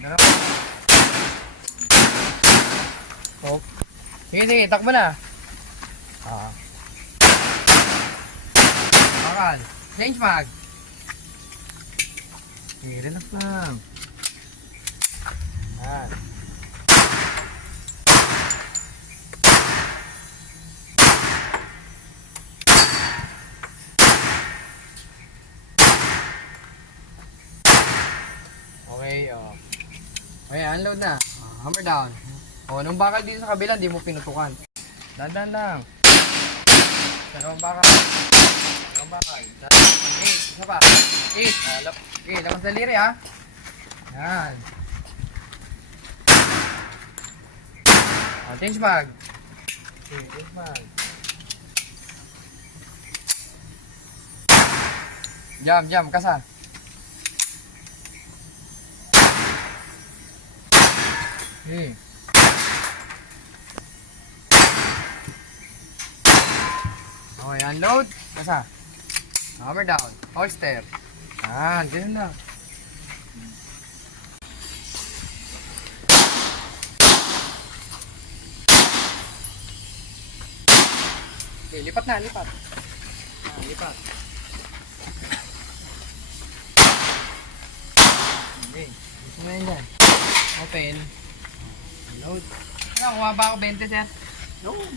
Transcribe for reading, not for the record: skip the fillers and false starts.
Ano? Oh. Sige, sige, takbo na. Bakal. Change mag. Sige, relax lang. Yan. Okay, oh. Okay, unload na. Hammer down. Oh, nung bakal dito sa kabila, hindi mo pinutukan. Dandan lang. Dalawang bakal. Dalawang bakal. Isa pa. Okay, labas daliri ha. Yan. Oh, change mag. Okay, change mag. Jam, kasa. Okay. Okay, unload. Kasa. Hammer down. Holster. Yan, ganun lang. Okay, lipat na, lipat. Lipat. Okay, gusto na yun dyan. Open. Load. Ano, kuha ba ako 20, sir? No. 20.